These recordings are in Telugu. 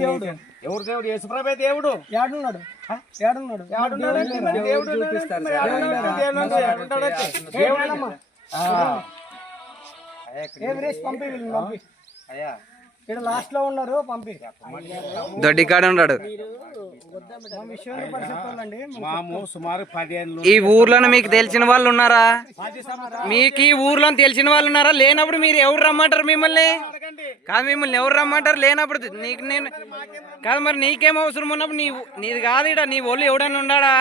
దేవుడు. ఎవరు దేవుడు? యేసుప్రభే దేవుడు. ఏడున్నాడు? ఏడున్నాడు? దేవుడు పంపి అయ్యా. ఇక్కడ లాస్ట్లో ఉన్నారు పంపి. దొడ్డి కాడ ఉన్నాడు. ఈ ఊర్లో మీకు తెలిసిన వాళ్ళు ఉన్నారా? మీకు ఈ ఊర్లో తెలిసిన వాళ్ళు ఉన్నారా? లేనప్పుడు మీరు ఎవరు రమ్మంటారు మిమ్మల్ని? కాదు మిమ్మల్ని ఎవరు రమ్మంటారు? లేనప్పుడు నీకు నేను కాదు మరి నీకేం అవసరం ఉన్నప్పుడు నీ నీది కాదు ఇడా నీ ఒళ్ళు ఎవడన్నా ఉన్నాడా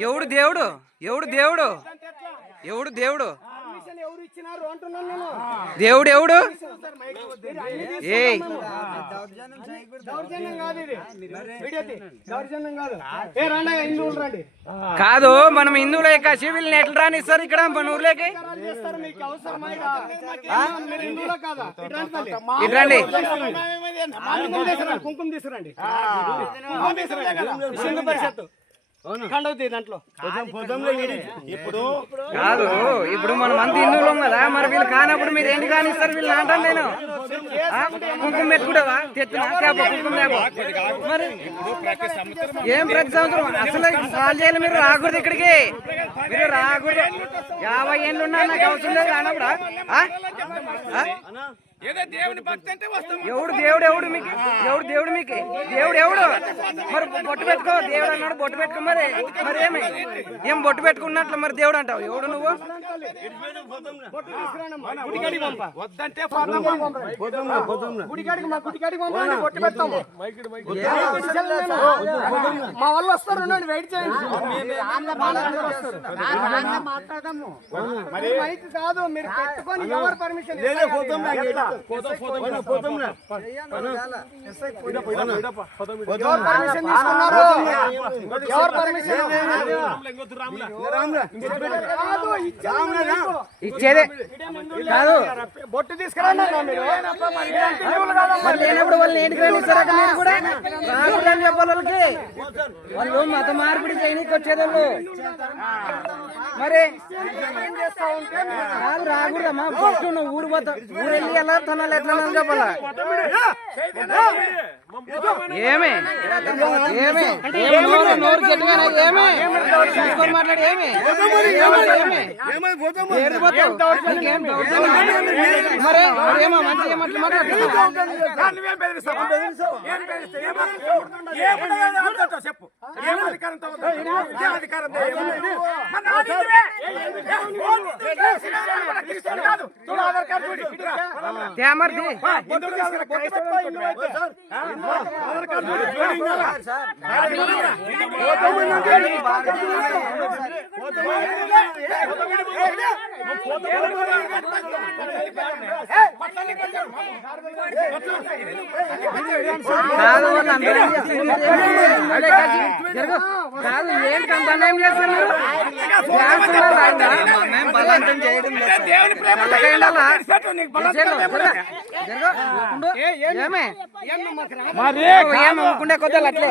ఎవడు దేవుడు? ఎవడు దేవుడు? ఎవడు దేవుడు పర్మిషన్ ఎవరు ఇచ్చినారు అంటున్నాను నేను దేవుడు ఎవడు ఏయ్ దౌర్జన్యం కాదు ఇది వీడియో తీ. దౌర్జన్యం కాదు ఏ కాదు మనం హిందువులే కాసి వీళ్ళని ఎట్లా రానిస్తారు ఇక్కడ మన ఊర్లోకి. ఇట్రండి కుంకుమ తీసుకురండి పరిషత్తు ఇప్పుడు కాదు ఇప్పుడు మనం అంత హిందువులం కదా మరి వీళ్ళు కానప్పుడు మీరు ఏంటి కానిస్తారు? వీళ్ళు అంటాను నేను? కుంకుమ పెట్టుకుంటావా? తెచ్చునా తేపో కుంకుమ తేపో మరి ఏం ప్రతి సంవత్సరం? అసలు సాల్ చేయాలి మీరు రాకూడదు ఇక్కడికి. మీరు రాకూడదు. యాభై ఏళ్ళు ఉన్నా నాకు అవసరం లేదు రానప్పుడు ఎవడు దేవుడు ఎవడు మీకు? ఎవడు దేవుడు మీకు? దేవుడు ఎవడు? మరి బొట్టు పెట్టుకో దేవుడు అన్నాడు బొట్టు పెట్టుకో మరి. మరి ఏమి? ఏం బొట్టు పెట్టుకున్నట్లు మరి దేవుడు అంటావు? ఎవడు నువ్వు? మా వాళ్ళు వస్తారు వెయిట్ చేయండి. మరి మైక్ కాదు మీరు పెట్టుకొని ఎవరు పర్మిషన్ ఎవరు పర్మిషన్ తీసుకున్నారు ఎవరు పర్మిషన్ కాదు ఇచ్చాము మీకు. ఇచ్చేదే కాదు బొట్టు తీసుకురండి మీరు లేనప్పుడు వాళ్ళు ఏంటి గ్రహిస్తారట మీరు కూడా రాకూడదు అని చెప్పాలి వాళ్ళకి వాళ్ళు మత మార్పిడి చేయనీకి వచ్చేదాళ్ళు మరి కాదు రాకూడదమ్మా. ఫస్ట్ నువ్వు ఊరు పోతా. ఊరు వెళ్ళి ఎలా తనాలి ఎట్లా చెప్పాలా? ఏమి? ఏమి? నోరు నోరు గట్టిగా ఏమి? చూసుకొని మాట్లాడు ఏమి? మరి ఏమో ఏమట్లా చెప్పు. అధికారంతో? ఏం అధికారంతో? మన క్రిస్టియన్ కాదు. చూడు ఆధార్ కార్డు చూడు. తీసుకురా, క్రైస్తవులు కొట్టుకో. ఆ, ఆధార్ కార్డు చూడు. ఇంకా. కాదు అందరూ జరగ. కాదు? చేస్తున్నారు. ఏమే? ఏం రాదు. మరి ఏం ఊరుకుండే కొద్దిగా అట్లే.